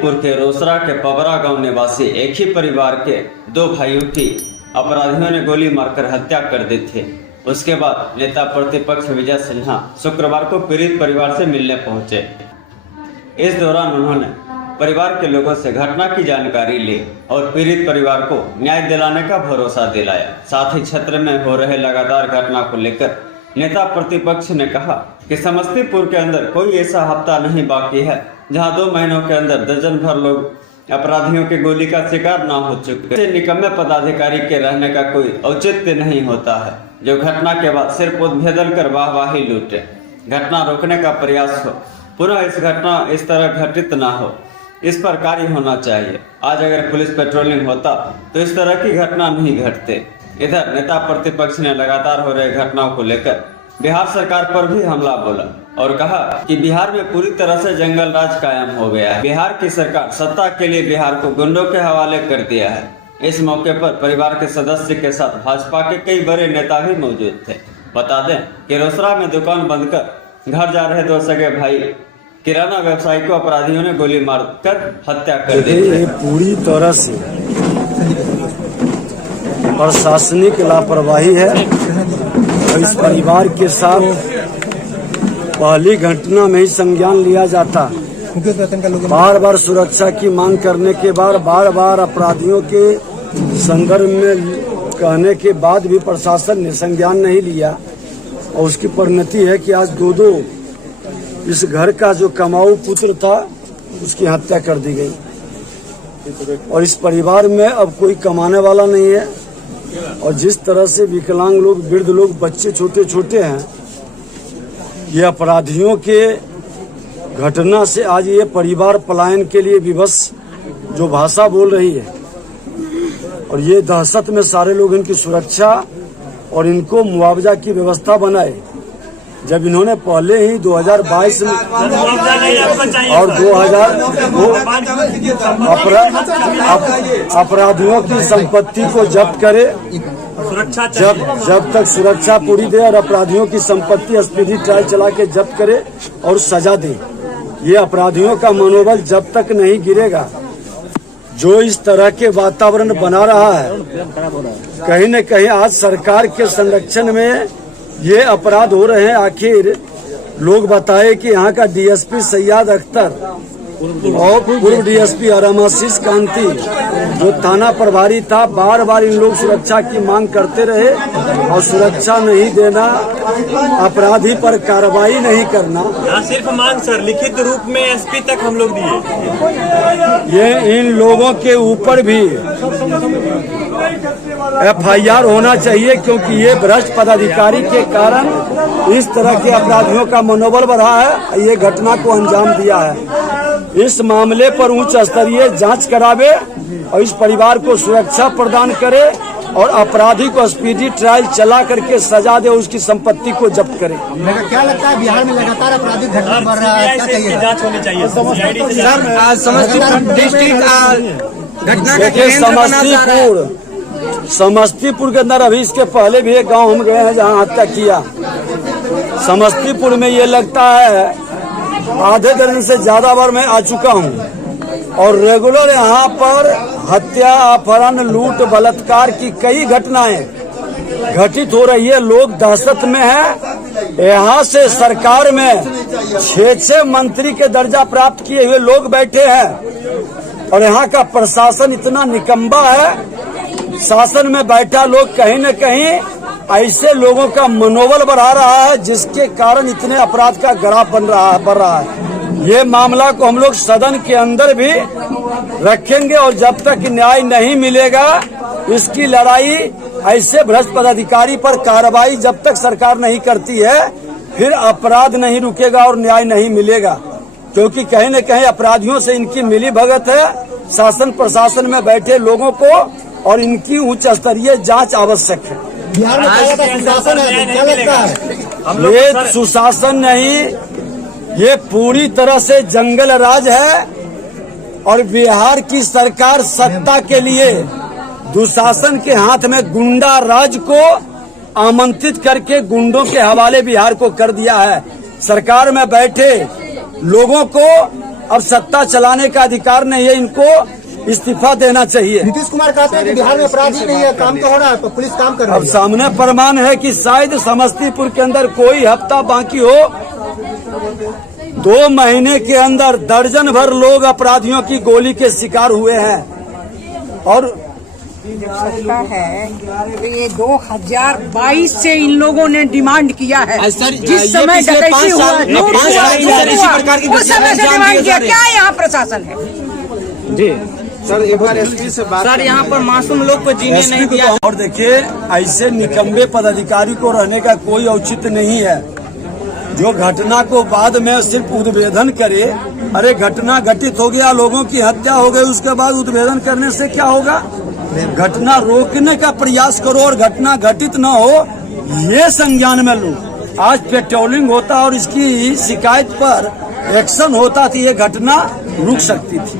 समस्तीपुर के रोसड़ा के पबरा गांव निवासी एक ही परिवार के दो भाइयों की अपराधियों ने गोली मारकर हत्या कर दी थी। उसके बाद नेता प्रतिपक्ष विजय सिन्हा शुक्रवार को पीड़ित परिवार से मिलने पहुंचे। इस दौरान उन्होंने परिवार के लोगों से घटना की जानकारी ली और पीड़ित परिवार को न्याय दिलाने का भरोसा दिलाया। साथ ही क्षेत्र में हो रहे लगातार घटना को लेकर नेता प्रतिपक्ष ने कहा कि समस्तीपुर के अंदर कोई ऐसा हफ्ता नहीं बाकी है जहां 2 महीनों के अंदर दर्जन भर लोग अपराधियों की गोली का शिकार ना हो चुके। ऐसे निकम्मे पदाधिकारी के रहने का कोई औचित्य नहीं होता है जो घटना के बाद सिर्फ उद्भेदन कर वाहवाही लूटे। घटना रोकने का प्रयास हो, पुनः इस तरह घटित ना हो, इस पर कार्य होना चाहिए। आज अगर पुलिस पेट्रोलिंग होता तो इस तरह की घटना नहीं घटते। इधर नेता प्रतिपक्ष ने लगातार हो रही घटनाओं को लेकर बिहार सरकार पर भी हमला बोला और कहा कि बिहार में पूरी तरह से जंगल राज कायम हो गया है। बिहार की सरकार सत्ता के लिए बिहार को गुंडों के हवाले कर दिया है। इस मौके पर परिवार के सदस्य के साथ भाजपा के कई बड़े नेता भी मौजूद थे। बता दें कि रोसड़ा में दुकान बंद कर घर जा रहे 2 सगे भाई किराना व्यवसायी को अपराधियों ने गोली मारकर हत्या कर दी। ये पूरी तरह से प्रशासनिक लापरवाही है और इस परिवार के साथ पहली घटना में ही संज्ञान लिया जाता। बार बार सुरक्षा की मांग करने के बाद बार बार अपराधियों के संदर्भ में कहने के बाद भी प्रशासन ने संज्ञान नहीं लिया और उसकी परिणति है कि आज 2 इस घर का जो कमाऊ पुत्र था उसकी हत्या कर दी गई और इस परिवार में अब कोई कमाने वाला नहीं है। और जिस तरह से विकलांग लोग, वृद्ध लोग, बच्चे छोटे छोटे हैं, ये अपराधियों के घटना से आज ये परिवार पलायन के लिए विवश जो भाषा बोल रही है और ये दहशत में सारे लोग इनकी सुरक्षा और इनको मुआवजा की व्यवस्था बनाए। जब इन्होंने पहले ही 2022 में और 2000 अपराधियों की संपत्ति को जब्त करे, जब तक सुरक्षा पूरी दे और अपराधियों की संपत्ति स्पीडी ट्रायल चला के जब्त करे और सजा दे। ये अपराधियों का मनोबल जब तक नहीं गिरेगा, जो इस तरह के वातावरण बना रहा है, कहीं न कहीं आज सरकार के संरक्षण में ये अपराध हो रहे हैं। आखिर लोग बताए कि यहाँ का डीएसपी सैयद अख्तर और पूर्व डीएसपी आरामाशीष कांति जो थाना प्रभारी था, बार बार इन लोग सुरक्षा की मांग करते रहे और सुरक्षा नहीं देना, अपराधी पर कार्रवाई नहीं करना। ना सिर्फ मांग सर, लिखित रूप में एसपी तक हम लोग दिए। ये इन लोगों के ऊपर भी FIR होना चाहिए क्योंकि ये भ्रष्ट पदाधिकारी के कारण इस तरह के अपराधियों का मनोबल बढ़ा है, ये घटना को अंजाम दिया है। इस मामले पर उच्च स्तरीय जांच करावे और इस परिवार को सुरक्षा प्रदान करे और अपराधी को स्पीडी ट्रायल चला करके सजा दे, उसकी संपत्ति को जब्त करे। क्या लगता है बिहार में लगातार आपराधिक घटना बढ़ रहा है, क्या कहिए? जांच होनी चाहिए। समस्तीपुर के अंदर अभी इसके पहले भी एक गांव हम गए हैं जहां हत्या किया। समस्तीपुर में ये लगता है आधे दर्जन से ज्यादा बार मैं आ चुका हूं और रेगुलर यहाँ पर हत्या, अपहरण, लूट, बलात्कार की कई घटनाएं घटित हो रही है। लोग दहशत में हैं। यहाँ से सरकार में 6 मंत्री के दर्जा प्राप्त किए हुए लोग बैठे हैं और यहाँ का प्रशासन इतना निकम्मा है। शासन में बैठा लोग कहीं न कहीं ऐसे लोगों का मनोबल बढ़ा रहा है जिसके कारण इतने अपराध का ग्राफ बढ़ रहा है। ये मामला को हम लोग सदन के अंदर भी रखेंगे और जब तक न्याय नहीं मिलेगा इसकी लड़ाई, ऐसे भ्रष्ट पदाधिकारी पर कार्रवाई जब तक सरकार नहीं करती है फिर अपराध नहीं रुकेगा और न्याय नहीं मिलेगा। क्योंकि कहीं न कहीं अपराधियों से इनकी मिली भगत है। शासन प्रशासन में बैठे लोगों को और इनकी उच्च स्तरीय जांच आवश्यक है। बिहार में सुशासन है, क्या लगता है? ये सुशासन नहीं, ये पूरी तरह से जंगल राज है और बिहार की सरकार सत्ता के लिए दुशासन के हाथ में गुंडा राज को आमंत्रित करके गुंडों के हवाले बिहार को कर दिया है। सरकार में बैठे लोगों को अब सत्ता चलाने का अधिकार नहीं है, इनको इस्तीफा देना चाहिए। नीतीश कुमार कहते हैं कि बिहार में अपराध ही नहीं है, काम तो हो रहा है, पुलिस काम कर अब रही है। सामने प्रमाण है कि शायद समस्तीपुर के अंदर कोई हफ्ता बाकी हो, 2 महीने के अंदर दर्जन भर लोग अपराधियों की गोली के शिकार हुए हैं। और लगता है कि ये 2022 से इन लोगों ने डिमांड किया है। जिस समय डकैती हुआ, लूट हुआ, उस समय से डिमांड किया। क्या यहाँ प्रशासन है? सर एक बार एसपी से बात सर, यहाँ पर मासूम लोग को जीने नहीं दिया। और देखिए, ऐसे निकम्मे पदाधिकारी को रहने का कोई औचित्य नहीं है जो घटना को बाद में सिर्फ उद्भेदन करे। अरे घटना घटित हो गया, लोगों की हत्या हो गई, उसके बाद उद्भेदन करने से क्या होगा? घटना रोकने का प्रयास करो और घटना घटित न हो ये संज्ञान में लो। आज पेट्रोलिंग होता और इसकी शिकायत पर एक्शन होता तो ये घटना रुक सकती थी।